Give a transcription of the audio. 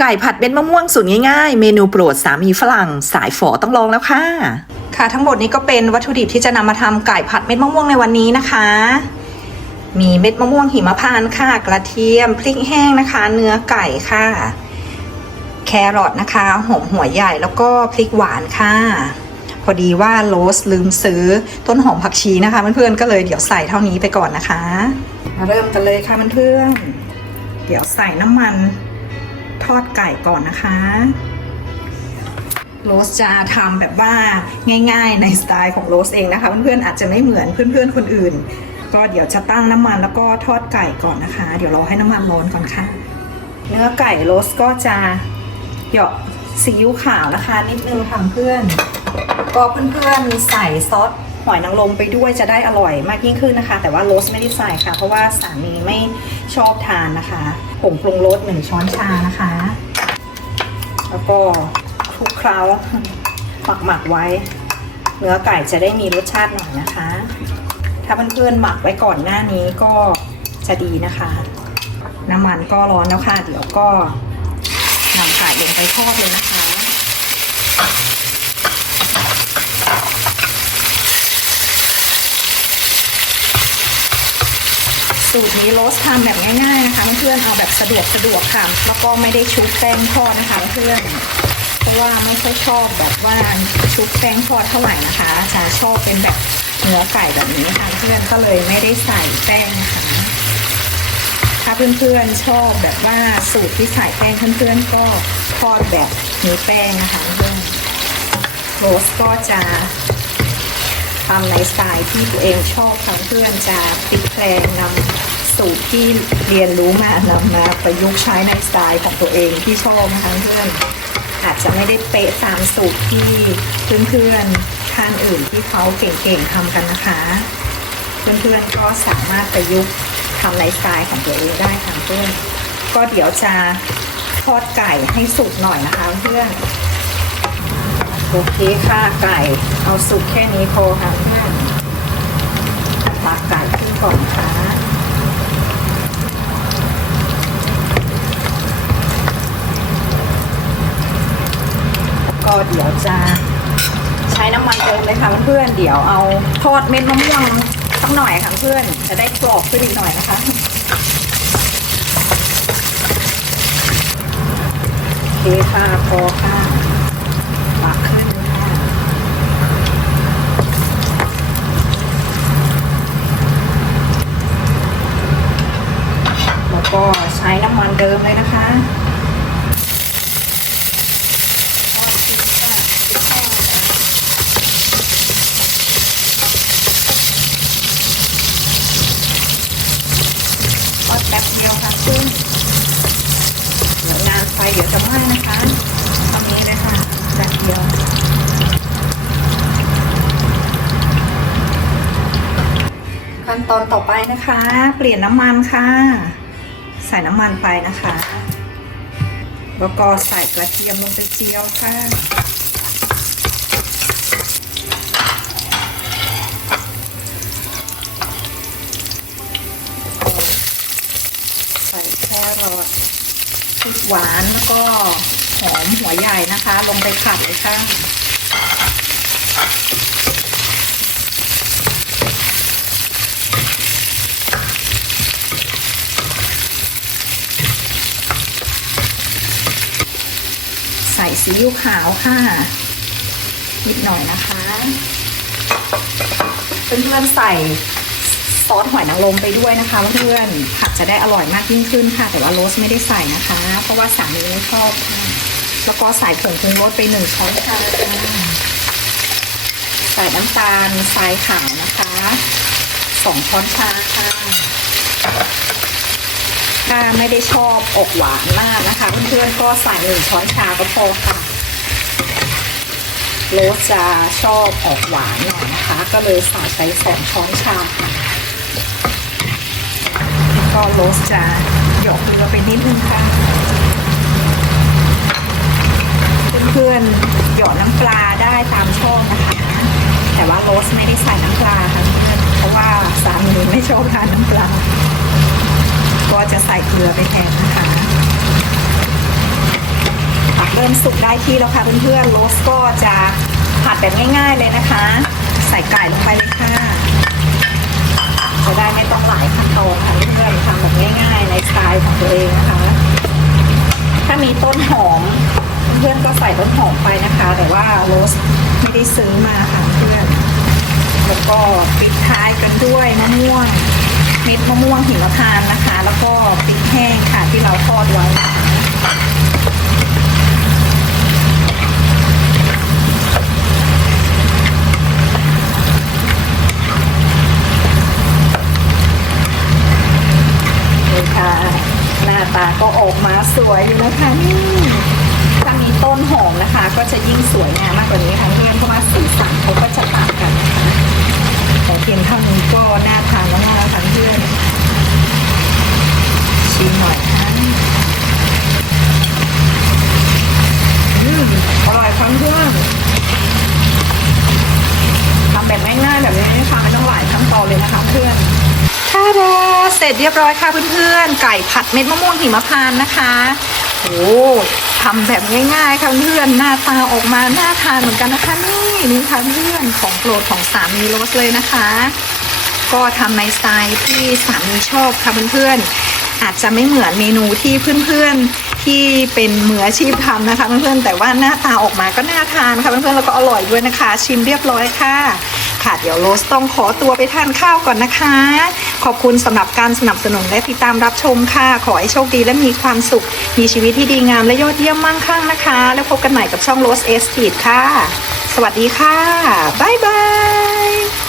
ไก่ผัดเม็ดมะม่วงสูตรง่ายๆ เมนูโปรดสามีฝรั่ง สายฝอต้องลองแล้วค่ะ ค่ะทั้งหมดนี้ก็เป็นวัตถุดิบที่จะนำมาทำไก่ผัดเม็ดมะม่วงในวันนี้นะคะ มีเม็ดมะม่วงหิมพานต์ค่ะ กระเทียมพริกแห้งนะคะ เนื้อไก่ค่ะ แครอทนะคะหอมหัวใหญ่แล้วก็พริกหวานค่ะ พอดีว่าโรสลืมซื้อต้นหอมผักชีนะคะเพื่อนๆก็เลยเดี๋ยวใส่เท่านี้ไปก่อนนะคะ มาเริ่มกันเลยค่ะเพื่อนๆเดี๋ยวใส่น้ำมัน ทอดไก่ก่อนนะคะโรสจะทำแบบว่าง่ายๆในสไตล์ของโรสเองนะคะเพื่อนๆอาจจะไม่เหมือนเพื่อนๆคนอื่น ก็เดี๋ยวจะตั้งน้ำมันแล้วก็ทอดไก่ก่อนนะคะ เดี๋ยวรอให้น้ำมันร้อนก่อนค่ะ เนื้อไก่โรสก็จะเหยาะซีอิ๊วขาวนะคะ นิดนึงค่ะเพื่อน ก็เพื่อนๆใส่ซอสหอยนางรมไปด้วยจะได้อร่อยมากยิ่งขึ้นนะคะ แต่ว่าโรสไม่ได้ใส่ค่ะ เพราะว่าสามีไม่ชอบทานนะคะผงปรุงรสหนึ่งช้อนชานะคะ แล้วก็คลุกเคล้าหมักหมักไว้ เนื้อไก่จะได้มีรสชาติหน่อยนะคะ ถ้าเพื่อนๆหมักไว้ก่อนหน้านี้ก็จะดีนะคะ น้ำมันก็ร้อนแล้วค่ะ เดี๋ยวก็นำไก่ลงไปทอดเลยนะคะ สูตรนี้โรสทำแบบง่ายๆนะคะเพื่อนๆเอาแบบสะดวกสะดวกค่ะแล้วก็ไม่ได้ชุบแป้งทอดนะคะเพื่อนเพราะว่าไม่ค่อยชอบแบบว่าชุบแป้งทอดเท่าไหร่นะคะจะชอบเป็นแบบเนื้อไก่แบบนี้ค่ะเพื่อนก็เลยไม่ได้ใส่แป้งนะคะถ้าเพื่อนๆชอบแบบว่าสูตรที่ใส่แป้งเพื่อนๆก็ทอดแบบมีแป้งนะคะเพื่อนโรสก็จะทำในสไตล์ที่ตัวเองชอบเพื่อนจะพลิกแปลงนำ สูตรที่เรียนรู้มานำมาประยุกต์ใช้ในสไตล์ของตัวเองที่ชอบนะคะเพื่อนอาจจะไม่ได้เป๊ะตามสูตรที่เพื่อนๆท่านอื่นที่เขาเก่งๆทำกันนะคะ เพื่อนๆก็สามารถประยุกต์ทำในสไตล์ของตัวเองได้ค่ะเพื่อนก็เดี๋ยวจะทอดไก่ให้สุกหน่อยนะคะเพื่อนโอเคค่ะไก่เอาสุกแค่นี้พอค่ะเพื่อนตักไก่ขึ้นก่อนค่ะก็เดี๋ยวจะใช้น้ำมันเติมเลยค่ะเพื่อนเดี๋ยวเอาทอดเม็ดมะม่วงสักหน่อยค่ะเพื่อนจะได้กรอบขึ้นอีกหน่อยนะคะเคค่ะพอค่ะตักขึ้นค่ะแล้วก็ใช้น้ำมันเดิมเลยนะคะทอดพริกค่ะพริกแห้งค่ะทอดแป๊บเดียวค่ะคุณเดี๋ยวนานไฟ เดี๋ยวจะไหม้นะคะตรงนี้เลยค่ะแป๊บเดียวขั้นตอนต่อไปนะคะ เปลี่ยนน้ำมันค่ะ ใส่น้ำมันไปนะคะ แล้วก็ใส่กระเทียมลงไปเจียวค่ะ ใส่แครอทพริก หวานแล้วก็หอมหัวใหญ่นะคะ ลงไปผัดเลยค่ะใส่ซีอิ๊วขาวค่ะนิดหน่อยนะคะเพื่อนๆใส่ ซอสหอยนางรมไปด้วยนะคะเพื่อนผัดจะได้อร่อยมากยิ่งขึ้นค่ะ แต่ว่าโรสไม่ได้ใส่นะคะ เพราะว่าสามีไม่ชอบค่ะแล้วก็ใส่ผงปรุงรสไปหนึ่งช้อนชาค่ะใส่น้ำตาลทรายขาวนะคะสองช้อนชาค่ะถ้าไม่ได้ชอบอกหวานมากนะคะ เพื่อนๆก็ใส่หนึ่งช้อนชาก็พอค่ะโรสจะชอบออกหวานหน่อยนะคะ ก็เลยใส่ไปสองช้อนชาค่ะ ก็โรสจะหยอกเกลือไปนิดนึงค่ะเพื่อนๆหยอดน้ำปลาได้ตามชอบนะคะ แต่ว่าโรสไม่ได้ใส่น้ำปลาค่ะเพื่อนเพราะว่าสามีไม่ชอบทานน้ำปลา ก็จะใส่เกลือไปแทนนะคะเริ่มสุกได้ที่แล้วค่ะเพื่อนๆโรสก็จะผัดแบบง่าย ๆเลยนะคะ ใส่ไก่ลงไปเลยค่ะจะได้ไม่ต้องหลายขั้นตอนๆทำแบบง่ายๆในสไตล์ของตัวเองนะคะ ถ้ามีต้นหอม เพื่อนๆก็ใส่ต้นหอมไปนะคะ แต่ว่าโรสไม่ได้ซื้อมาค่ะเพื่อน แล้ว ก็ปิดท้ายกันด้วยมะม่วงเม็ดมะม่วงหิมพานต์นะคะ แล้วก็พริกแห้งค่ะที่เราทอดไว้นะคะนี่ค่ะหน้าตาก็ออกมาสวยอยู่นะคะนี่ถ้ามีต้นหอมนะคะ ก็จะยิ่งสวยงามมากกว่านี้ค่ะเพื่อนเพราะว่าสีสันเขาก็จะต่างกันนะคะแต่เพียงเท่านี้ก็น่าทานมากๆแล้วค่ะเพื่อน ชิมหน่อยค่ะอืมอร่อยครับเพื่อนทำแบบง่ายๆแบบนี้นะคะไม่ต้องหลายขั้นตอนเลยนะคะเพื่อนท่าดาเส ร็จเรียบร้อยค่ะเพื่อนๆ ไก่ผัดเม็ดมะม่วงหิมพานต์นะคะโอ้ทำแบบง่ายๆค่ะเพื่อนหน้าตาออกมาน่าทานเหมือนกันนะคะ นี่นี่ค่ะเพื่อนของโปรดของสามีโรสเลยนะคะ ก็ทำในสไตล์ที่สามีชอบค่ะเพื่อนๆ อาจจะไม่เหมือนเมนูที่เพื่อนๆที่เป็นมืออาชีพทำนะคะเพื่อนๆแต่ว่าหน้าตาออกมาก็น่าทานค่ะเพื่อนๆแล้วก็อร่อยด้วยนะคะ ชิมเรียบร้อยค่ะ ค่ะ เดี๋ยวโรสต้องขอตัวไปทานข้าวก่อนนะคะ ขอบคุณสำหรับการสนับสนุนและติดตามรับชมค่ะ ขอให้โชคดีและมีความสุข มีชีวิตที่ดีงามและยอดเยี่ยมมั่งคั่งนะคะ แล้วพบกันใหม่กับช่องโรสเอสทีดค่ะ สวัสดีค่ะ บ๊ายบาย